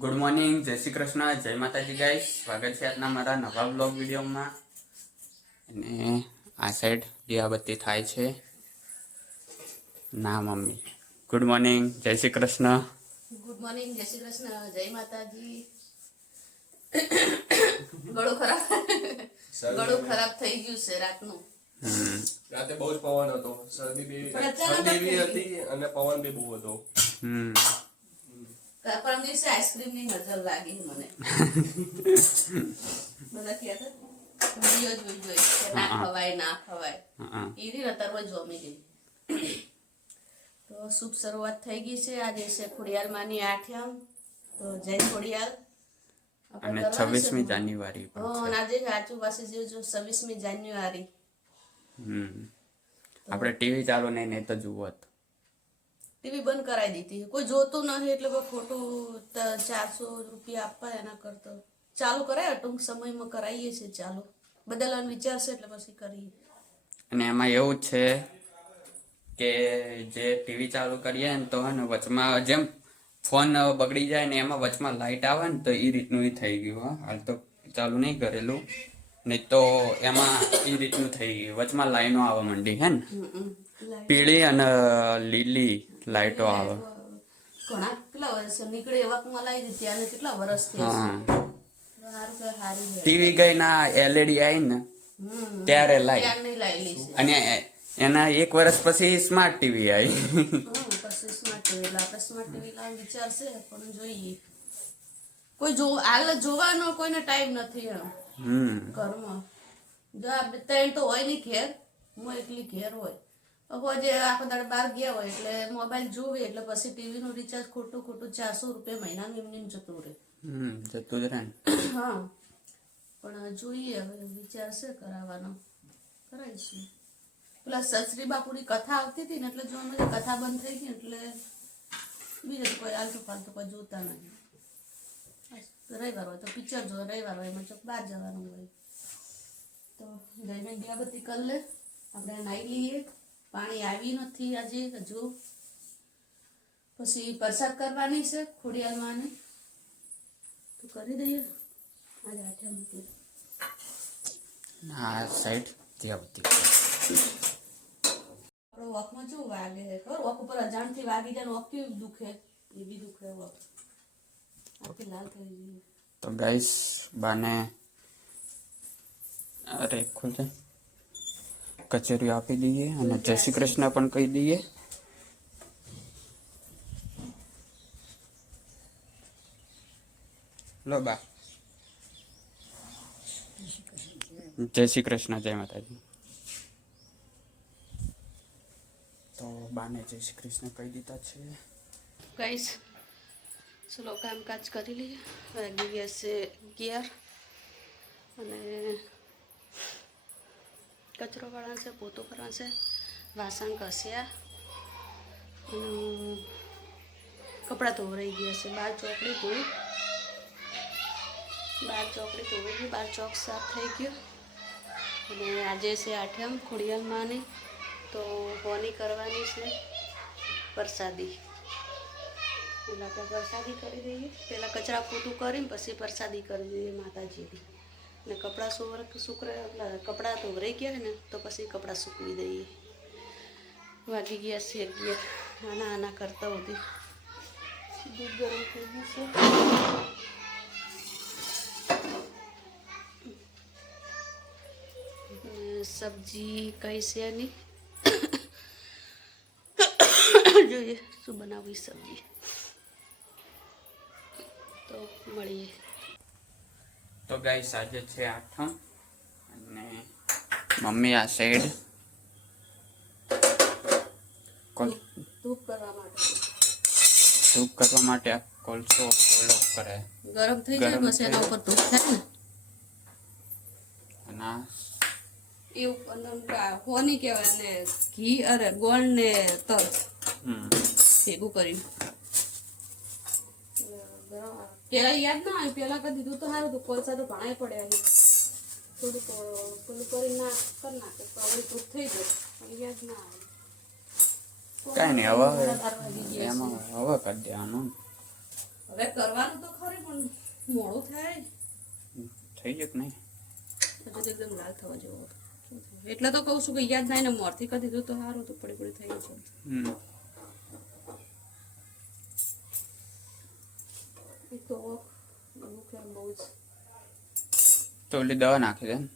Good morning, જય શ્રી કૃષ્ણ, જય માતાજી ગાઈસ. સ્વાગત છે આજના મારા નવા બ્લોગ વિડીયોમાં. અને આ સાઈડ દિયાબત્તી થાય છે. ના મમ્મી, ગુડ મોર્નિંગ, જય શ્રી કૃષ્ણ. ગુડ મોર્નિંગ, જય શ્રી કૃષ્ણ, જય માતાજી. ગળું ખરાબ થઈ ગયું છે રાતનું. રાતે બહુ જ પવન હતો, શરદી બી હતી અને પવન બી બહુ હતો. પરમ દિવસે આઈસ્ક્રીમ ની નજર લાગી મને. બધા કહેતા વિડિયો જોઈ કે ના ખવાય ના ખવાય. ઈરી રતરવા જોમી ગઈ. તો શુભ શરૂઆત થઈ ગઈ છે. આજે છે ખોડિયાર માની આઠમ. તો જય ખોડિયાર. અને 26મી જાન્યુઆરી પણ આજે સાચું પાસે જો 26મી જાન્યુઆરી. આપણે ટીવી ચાલુ નહીં તો જુઓ. ટીવી બંધ કરાવી દીધી, કોઈ જોતું નથી એટલે ખોટું 400 રૂપિયા આપવા એના કરતો ચાલુ કરાય. ટૂંક સમયમાં કરાવીએ છીએ ચાલુ, બદલવાનું વિચારશે એટલે પછી કરીએ. અને એમાં એવું છે કે જે ટીવી ચાલુ કરીએ ને તો ને વચમાં જેમ ફોન બગડી જાય ને એમાં વચમાં લાઈટ આવે ને તો એ રીતનું થઈ ગયું. હાલ તો ચાલુ નહીં કરેલું, નહીં તો એમાં એ રીતનું થઈ ગયું. વચમાં લાઈનો આવવા માંડી હે ને, પીળી અને લીલી લાઈટો આવે. ઘણા કેટલા વર્ષ નીકળે એવા લાવી દીધી, આને કેટલા વર્ષ થયા. ટીવી ગઈ ના એલઈડી આવી ને ત્યારે લાઈ, અને એના 1 વર્ષ પછી સ્માર્ટ ટીવી આવી. પછી સ્માર્ટ ટીવી આપણે સ્માર્ટ ટીવી લાવવાનો વિચાર છે, પણ જોઈએ. કોઈ જોવાનો કોઈને ટાઈમ નથી ઘરમાં. જો આપણે ત્રણ તો હોય નહીં ઘેર, હું એકલી ઘેર હોય. જે આખો દાડે બહાર ગયા હોય એટલે મોબાઈલ જોવે, એટલે પછી ટીવી નું રિચાર્જ ખોટું 400 રૂપિયા મહિનાનું એમને જતું રહે. જતું જ રહે. હા, પણ જોઈએ હવે વિચાર છે કરાવવાનો, કરાવીશું. પેલા સસરી બાપુની કથા આવતી હતી ને એટલે જો અમે કથા બંધ થઈ ગઈ એટલે બીજું કોઈ આલતુ ફાલતુ કોઈ જોતા નહીં. રવિવાર હોય તો પિક્ચર જો, રવિવાર હોય એમાં ચોક બહાર જવાનું હોય તો જઈને દિયાબત્તી કરી લે. આપણે નાહી લઈએ. પાણી આવી નથી આજે હજુ. પછી પ્રસાદ કરવાની છે ખોડિયાર ને, તો કરી દઈએ આજે આઠમ એટલે. આ સાઈડ દિયાબત્તી આપણો વખમાં શું વાગે ખબર, વખ ઉપર અજાણથી વાગી જાય, વખ કેવું દુખે, એ બી દુખે વખ. આખી લાલ થઈ ગઈ. તો ગાઈસ બાને અરે ખોલજે કચેરી આપી દઈએ અને જય શ્રી કૃષ્ણ પણ કહી દઈએ. લો બા, જય શ્રી કૃષ્ણ, જય માતાજી. તો બાને જય શ્રી કૃષ્ણ કહી દીધા છે. ગાઈસ ચલો કામકાજ કરી લઈએ. વાગી ગયા છે 11 અને કચરો વાળા છે, પોતું કરવા છે, વાસણ ઘસ્યા અને કપડાં ધોવરાઈ ગયા છે. 12 ચોકડી ધોઈ, 12 ચોકડી ધોઈ ગઈ, 12 ચોક સાફ થઈ ગયો. અને આજે છે આઠમ ખોડિયાર માની, તો હોની કરવાની છે પ્રસાદી. પેલા આપણે પ્રસાદી કરી દઈએ, પહેલાં કચરા પોતું કરીને પછી પ્રસાદી કરી દઈએ માતાજીની. ને કપડાં કપડાં ધોવરાઈ ગયા ને તો પછી કપડાં સૂકવી દઈએ. વાગી ગયા છે 11. આના કરતા સુધી દૂધ ગરમ થઈ ગયું છે. સબ્જી કઈ છે નહીં, જોઈએ શું બનાવવી સબ્જી. તો મળીએ. તો ગાઈસ આજે છે આઠમ અને મમ્મી આ સાઈડ ધૂપ કરવા માટે આ કોલસો ઓલો કરે, ગરમ થઈ જાય પછી એના ઉપર ધૂપ થાય ને. અને એવું હોની કહેવાય ને, ઘી અરે ગોળ ને તલ ભેગું કર્યું. પેલા યાદ ના આવે, પેલા કરી દીધું તો સારું હતું. કોલસા તો ઘણા પડ્યા, થોડુંક પેલું કરી નાખે તો હવે ધૂપ થઈ જાય, યાદ ના આવે. કઈ નહીં, હવે એમાં હવે કરી દેવાનું. હવે કરવાનું તો ખરું. મોડું થાય થઈ ગયું કે નહીં? હજુ તો એકદમ લાલ થવા જેવો હતો. એટલે તો કહું છું કે યાદ નહીં ને મોરથી કરી દીધું તો સારું તો પડી પડી થઈ ગયું. એક તો દુખે બહુ જ તો ઓલી દવા નાખી દે ને.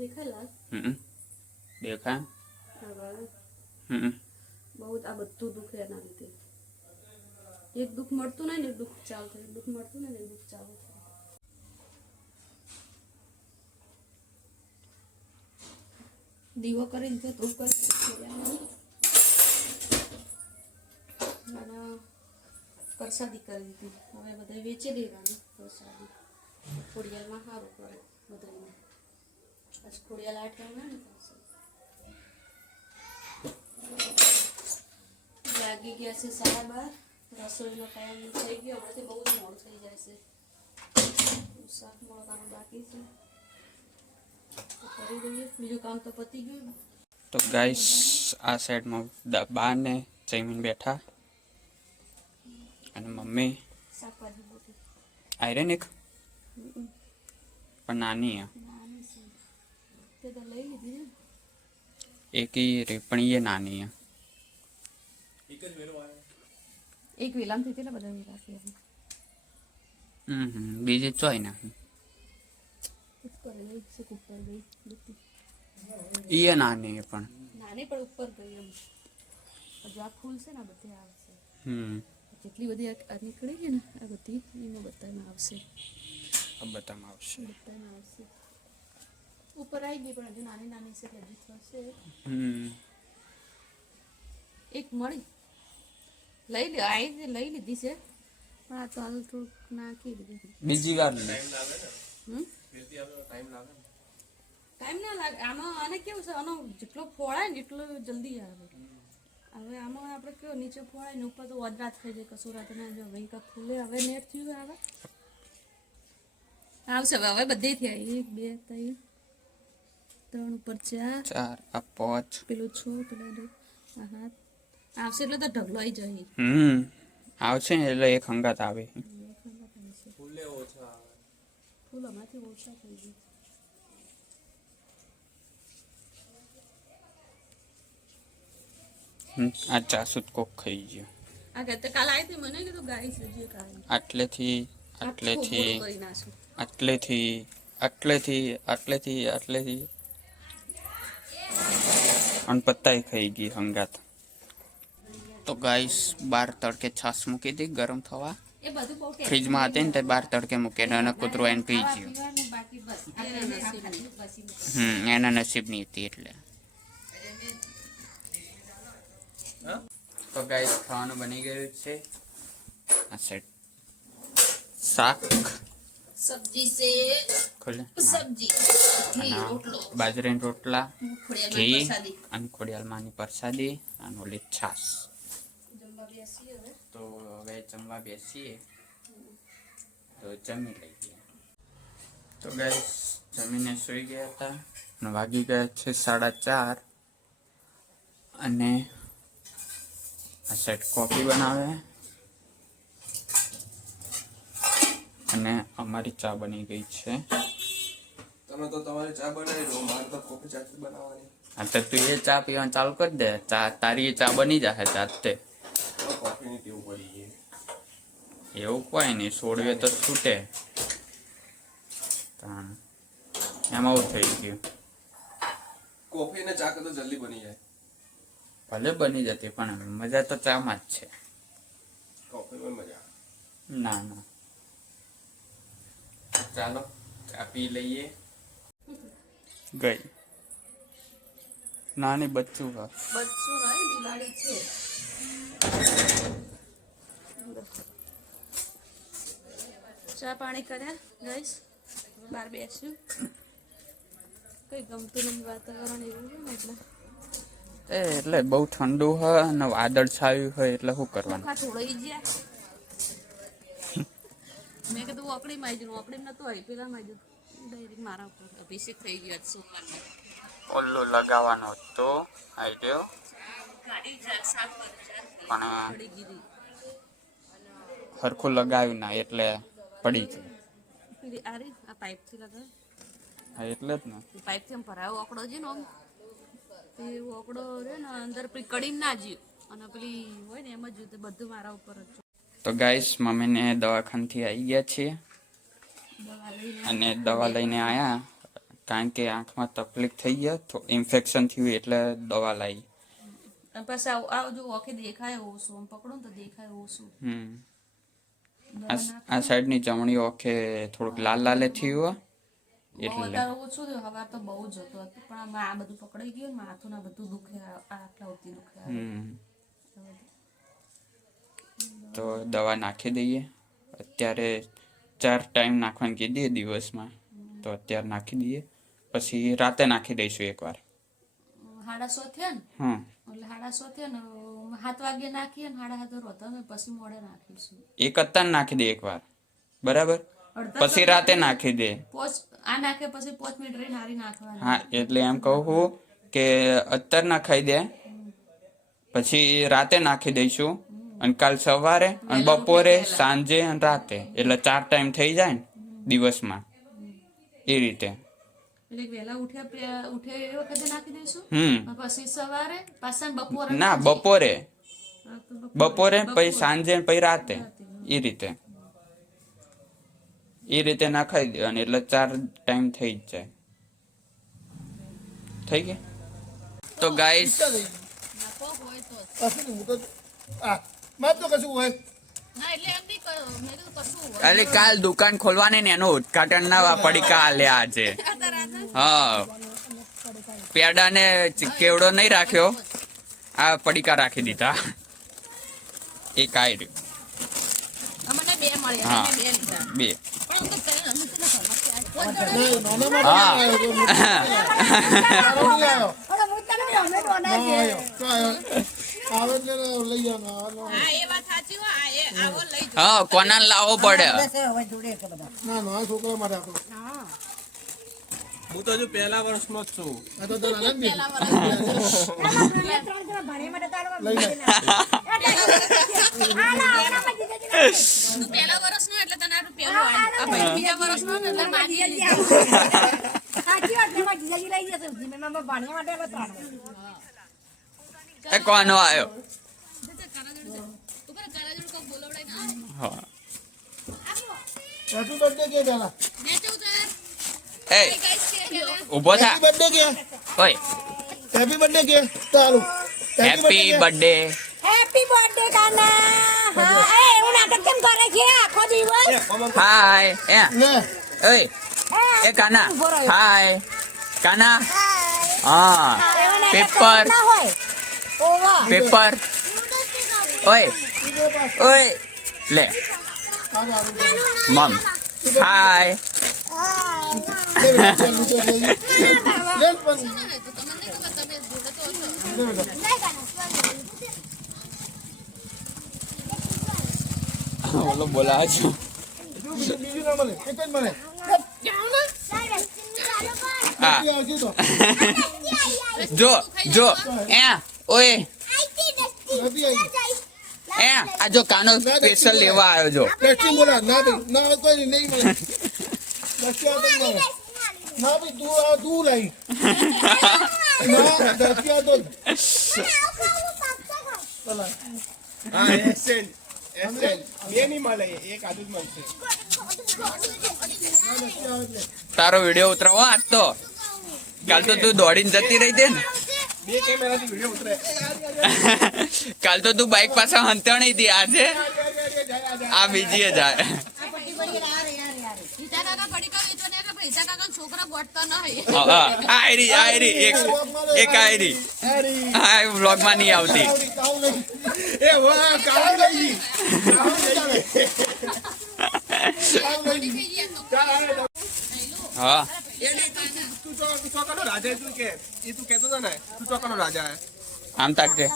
દેખાય લાલ. દેખાય. બહુ જ આ બધું દુખે એના લીધે. એક દુઃખ મળતું નહીં ને એક દુઃખ ચાલુ થાય, એક દુઃખ મળતું નહીં ને એક દુઃખ ચાલુ થાય. દીવો કરી દીધો ધૂપ કરી અને પ્રસાદી કરી દીધી. હવે બધા વેચી દેવાની પ્રસાદી. ખોડિયાલમાં સારું કરે બધાને. આજ ખોડિયાલ આઠિયા ને લાગી ગયા છે 12:30. રસોઈનો ટાઈમ થઈ ગયો. હવેથી બહુ જ મોડું થઈ જાય છે. શાક મળવાનું બાકી છે, કરી દઈએ. બીજું કામ તો પતી ગયું. તો ગાઈસ આ સાઈડમાં બા ને જમીન બેઠા અને મમ્મી શાકભાજી મોટી આયરન એક પણ નાની નાની છે તે તો લઈ લીધી ને. એક રે પણ એ નાની એક જ વેલો આવે. એક વેલામથી કેટલા બધા વેલા છે. બીજી ચોય નાખી ઉપર ગઈ છે, ઉપર ગઈ બધી. એ નાની પણ નાની પણ ઉપર ગઈ એમ. હજુ આ ફૂલ છે ને આ બધે આવશે. જેટલી બધી આ નીકળી છે ને આ બધી એમાં બધામાં આવશે. આ બધામાં આવશે. બધામાં આવશે. ઉપર આવી ગઈ પણ હજુ નાની નાની છે એટલે હજુ થશે. એક મળી લઈ લે આવી લઈ લીધી છે પણ આ તો હાલ થોડુંક નાખી દીધી. બીજી વાર ટાઈમ ના લાગે આમાં. આને કેવું છે આનો જેટલો ફોડાય ને એટલો જલ્દી આવે. હવે આમાં આપણે કેવો નીચે ફોડાય ને ઉપર તો વદરાત થઈ જાય કશું રાત ના જો ભાઈ કા ફૂલે હવે નેટ થયું આવે આવશે. હવે બધે થયા 1 2 3 ઉપર 4 આ 5 પેલું 6 પેલા આ હાથ આવશે એટલે તો ઢગલો આવી જાય. આવશે ને એટલે એક હંગાત આવે. ફૂલે ઓછા આવે. ફૂલ હમણાંથી ઓછા થઈ ગયા. આ ચાસુત કોક ખાઈ ગયો. આ કહેતા કાલ આવી હતી મને કીધું ગાય છે જે કાય આટલેથી આટલેથી કરી નાખું. આટલેથી આટલેથી આટલેથી આટલેથી અને પત્તાય ખાઈ ગઈ હંગાત. તો ગાઈસ 12 તડકે છાશ મૂકી હતી ગરમ થવા. એ બધું બહુ ફ્રીજમાં હતી ને તે 12 તડકે મૂકીને અને કૂતરો એને પી ગયો. બાકી બસ એના નસીબની હતી એટલે. તો ગાઈસ ખાવાનું બની ગયું છે. આ સેટ શાક સબ્જી છે. ખોલે સબ્જી ઘી રોટલો બાજરાના રોટલા ખોડિયાલમાં ઘી પ્રસાદી. અને ખોડિયાલમાંની પ્રસાદી અને ઓલી છાશ. જમવા બેસીએ હવે. તો હવે જમવા બેસીએ તો જમી લઈએ. તો ગાઈસ જમીને સૂઈ ગયા હતા અને વાગી ગયા છે 4:30 અને આ સાઈડ કોફી બનાવે અને અમારી ચા બની ગઈ છે. તમે તો તમારી ચા બનાવી દો, મારે તો કોફી ચા બનાવવાની. હા તો તું એ ચા પીવાનું ચાલુ કરી દે. તારી ચા બની જશે જાતે. કોફીની ટેવ પડી ગઈ. એવું કોઈ નહીં, છોડવે તો છૂટે. એમાં એવું થઈ ગયું. કોફી ને ચા તો જલ્દી બની જાય. ભલે બની જતી પણ મજા તો ચામાં જ છે. કોફીમાં મજા આવે. ના ના ચાલો ચા પી લઈએ. ગઈ નાની બચ્ચું હા બચ્ચું નહીં બિલાડી છે. ચા પાણી કર્યા ગાઈસ, બહાર બેસ્યું. કઈ ગમતું નહીં વાતાવરણ એવું છે ને એટલે બહુ ઠંડુ હોય અને વાદળ છાયું હોય એટલે શું કરવાનું. થોડી ગયા. મેં કીધું ઓકડી માં આવી ઓકડી નતું આવી પેલા માં ડાયરેક્ટ મારા ઉપર અભિષેક થઈ ગયો સોમવારનો. ઓલું લગાવવાનો હતો આઈડિયો ગાડી સાફ પણ પડી ગઈ. હરખું લગાવ્યું ના એટલે પડી જાય. પેલી આ રી આ પાઇપથી લગાવે હા એટલે જ ને. પાઇપથી આમ ભરાયો ઓકડો છે ને આમ તે ઓકડો રે ને અંદર પેલી કડી ના જ્યું અને પેલી હોય ને એમ જ તે બધું મારા ઉપર જ તો ગાઈસ મમ્મીને દવાખાનેથી આવી ગયા છીએ દવા લઈને અને દવા લઈને આવ્યા કારણ કે આંખમાં તકલીફ થઈ ગયા તો ઇન્ફેક્શન થયું એટલે દવા લાવી. અને પછી આ જો ઓકે દેખાય ઓછું આમ પકડો ને તો દેખાય ઓછું આ સાઈડની જમણી ઓખે થોડુંક લાલ લાલે થયું બહુ એટલે વધારે ઓછું થયું હવા તો બહુ જ હતું પણ આ બધું પકડાઈ ગયું ને માથું ના બધું દુખે આટલા ઉતી દુખે તો દવા નાખી દઈએ. અત્યારે 4 ટાઈમ નાખવાની કીધી દિવસમાં તો અત્યારે નાખી દઈએ પછી રાતે નાખી દઈશું એકવાર. 7:30 થયા ને હા એટલે 7:30 થયા ને 7 વાગે નાખીએ ને 7:30 રોતા ને પછી મોડે નાખીશું. એક અત્યારે નાખી દે એકવાર બરાબર પછી રાતે નાખી દે. આ નાખે પછી 5 મિનિટ રહીને હારી નાખવાની. હા એટલે એમ કહું કે અત્યારે નાખાઈ દે પછી રાતે નાખી દઈશું અને કાલ સવારે અને બપોરે સાંજે અને રાતે એટલે 4 ટાઈમ થઈ જાય ને દિવસમાં એ રીતે. એટલે વહેલા ઉઠે એ વખતે નાખી દઈશું પછી સવારે પાછા બપોરે ના બપોરે પછી સાંજે પછી રાતે એ રીતે નાખાઈ દે અને એટલે 4 ટાઈમ થઈ જ જાય. થઈ ગયા તો ગાઈસ અરે કાલ દુકાન ખોલવાની ને એનું ઉદઘાટન ના પડીકા આલ્યા આજે. હા પેડા ને કેવડો નહીં રાખ્યો આ પડીકા રાખી દીધા. એક આઈ હા 2 હા કોના લાવવો પડે. હું તો હજુ પહેલા વર્ષનો જ છું. પહેલા વર્ષનો એટલે તને પેલું બીજા વર્ષનો એટલે માની એ કોનો આવ્યો હા એ ઉભો થા ઓય હેપી બર્થડે કે ચાલો હેપી બર્થડે. હેપી બર્થડે કાના. હા એ હું નાટક કેમ કરે છે આખો દિવસ? હાય એ ઓય એ કાના હાય કાના હા પેપર પેપર ઓય ઓય લે મમ હાય બોલો બોલા છો હા જો જો એ ઓય એ આ જો કાનો સ્પેશિયલ લેવા આવ્યો જો બોલા ના ભાઈ ના કોઈ નહીં મળે ના ભાઈ તું લાઈ ના દસ્યા તો હા એસેન્ટ બે નહીં મળે એક આદુ જ મળશે. તારો વિડિયો ઉતરાવો આજ તો કાલ તો તું દોડીને જતી રહી દે ને 2 કેમેરાથી વિડિયો ઉતરે. કાલ તો તું બાઇક પાસે હંતણી હતી આજે આ બીજી જાય છોકરા ગોઠતા નહીં આયરી આયરી એક આયરી આ વ્લોગ માં નહીં આવતી. એ વાહ કામ ગઈ હા તું ચોકાનો રાજા તું કે એ તું કહેતો હતો ને તું ચોકાનો રાજા આમ તાકજે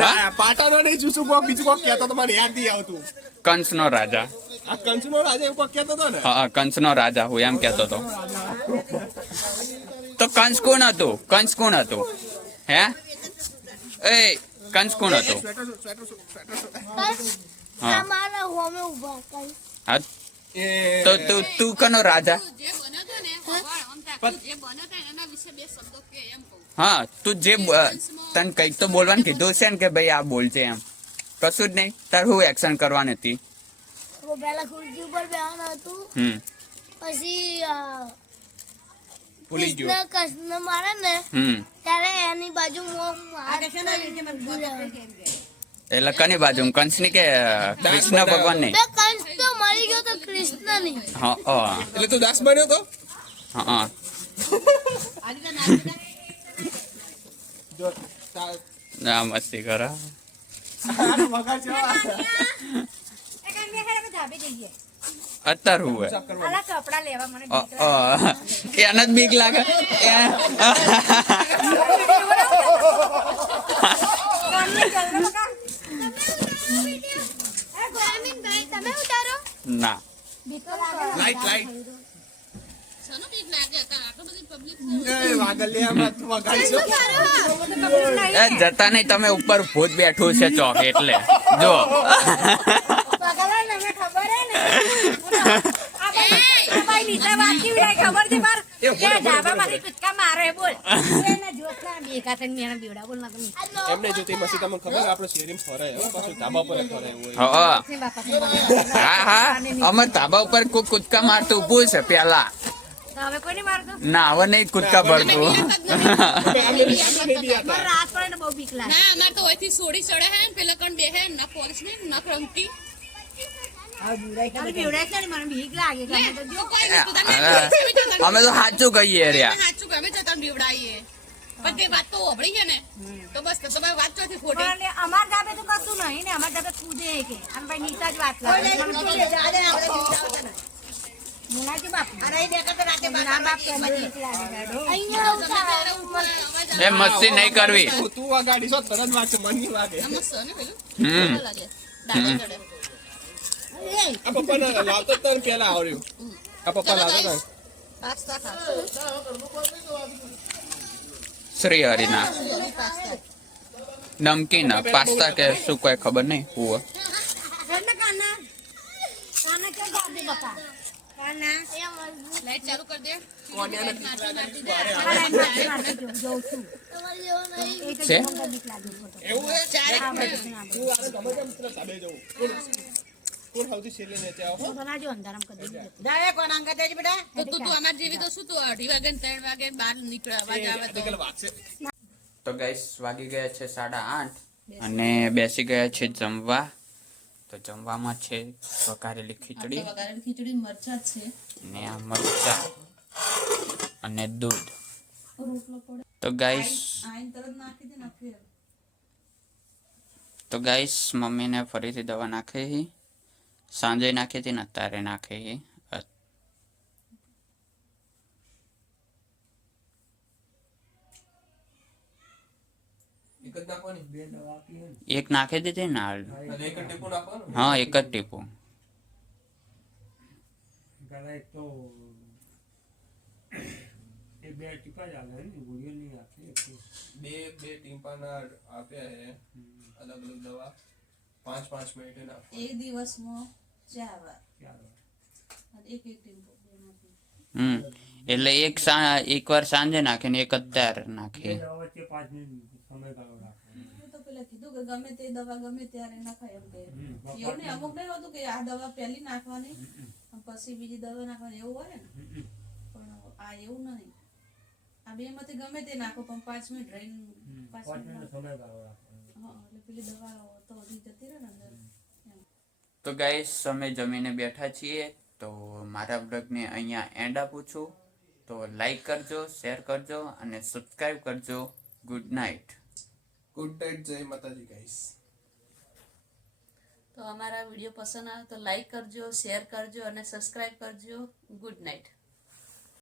ના પાટાનો નહીં ચૂસું કોક બીજું કોક કહેતો તો મને યાદ નહીં આવતું. કંસનો રાજા આ કંચનો રાજા એવું કોક કહેતો હતો ને. હા કંસનો રાજા હું એમ કહેતો હતો. તો કંસ કોણ હતું હે એ કંસ કોણ હતું? હા એ તો તું કનો રાજા? હા, તું જે તને કઈક તો બોલવાનું કીધું છે ને કે ભાઈ આ બોલ છે એમ. કશું જ નહીં, તાર હું એક્શન કરવાની હતી. પેલા ખુરશી ઉપર બેવાનું હતું, પછી ભૂલી ગયો. કૃષ્ણ મારે ને ત્યારે એની બાજુ એટલે કની બાજુ કંસની કે કૃષ્ણ ભગવાન ની? કંસ તો મરી ગયો તો કૃષ્ણ ની. હા એટલે તું દાસ બન્યો તો? હા જો ના મસ્તી કરો. અત્યારે હું હે? કપડા લેવા મને એને જ બીક લાગે. તમે ઉતારો ના લાઈટ લાઈટ એ વાગલિયામાં તું વગાડશો. એ જતા નહીં, તમે ઉપર ભૂત બેઠું છે ચોક એટલે જો. એમને જો તે મસી તમને ખબર આપણે શેરીમાં ફરે હો, પાછું ધાબા પર ફરે હોય. હા હા, અમે ધાબા ઉપર કોઈ કૂદકા મારતું ઉભું છે પેલા. હવે કોઈ મારતો ના, હવે નહીં કૂદકા ભરતું. રાત પડે ને બહુ બીક લાગે. ના અમાર તો ઓયથી સોડી ચડે હે ને પેલા કણ બેહે ન પોલીસ ને ન ક્રમટી અને બીવડાય છે ને મને બીક લાગે ગમે તો જો કોઈ નહીં, તું તને અમે તો સાચું કહીએ રહ્યા. સાચું ગમે છે તને બીવડાઈએ પણ તે વાત તો ઓબળી છે ને તો બસ તો તમારી વાત ચોથી ખોટી. પણ અમાર ધાબે તો કશું નહીં ને અમાર ધાબે કૂદે કે અને ભાઈ નીતા જ વાત લાગે મુનાજી બાપ અરે દેખા રાતે ના બાપ કે મને બીક લાગે અહીંયા એ મસ્તી નહીં કરવી. તું વગાડી છો તરત વાગશે, મન ની વાગે. મસ્ત ને પેલું હમ લાગે દાદા ચડે આ પપ્પાને લાવતો જ તને પેલા આવડ્યું. આ પપ્પા લાવતો તને. પાસ્તા ખા શ્રી હરિના નમકીન પાસ્તા કે શું કોઈ ખબર નહીં હું. કાના કાના ક્યાં જાદે બકા કાના લાઈટ ચાલુ કર દે. કોન્યાને બીક લાગે. જોઉં છું છે એવું હે? તું આને ગમે તેમ તરત ધાબે જવું. કોણ સૌથી છેલ્લે નીચે આવો? તો ના જો અંધારામ કરી દે તો તું અમાર જેવી તો શું તું 2:30 વાગે ને 3 વાગે બહાર નીકળે અવાજ આવે તો પેલા વાગશે. તો ગાઈસ વાગી ગયા છે 8:30 અને બેસી ગયા છે જમવા. તો જમવામાં છે વઘારેલી ખીચડી વઘારેલી ખીચડી મરચા છે ને આ મરચા અને દૂધ. રોટલો પડે તો ગાઈસ આઈન તરત નાખી દે ને ફેર તો ગાઈસ મમ્મીને ફરીથી દવા નાખે છે. સાંજે નાખી હતી ને અત્યારે નાખે છે. એક જ નાખવાની? એક નાખી દીધી ને હાલ. અને એક જ ટીપું નાખવાનું? હા, એક જ ટીપું. બે ટીપાના આપ્યા હે અલગ અલગ દવા. 5-5 મિનિટે નાખો. એક દિવસમાં 4 વાર અને એક ટીમ્પો એટલે એકવાર સાંજે નાખે ને એક અત્યારે નાખે. તો પેલા કીધું કે ગમે તે દવા ગમે ત્યારે નખાય એમ કે એવું નહીં અમુક નહીં હોતું કે આ દવા પહેલી નાખવાની પછી બીજી દવા નાખવાની એવું હોય ને પણ આ એવું નહીં. આ બે માંથી ગમે તે નાખો પણ 5 મિનિટ રહીને 5 મિનિટ હા એટલે પેલી દવા તો હજી જતી રહે ને અંદર એમ. તો ગાઈસ અમે જમીને બેઠા છીએ. તો મારા બ્લોગને અહીંયા એન્ડ આપું છું. તો લાઈક કરજો, શેર કરજો અને સબસ્ક્રાઈબ કરજો. Good night. Good night. જય માતાજી ગાઈસ. તો અમારા વિડીયો પસંદ આવે તો લાઈક કરજો, શેર કરજો અને સબસ્ક્રાઈબ કરજો. Good night.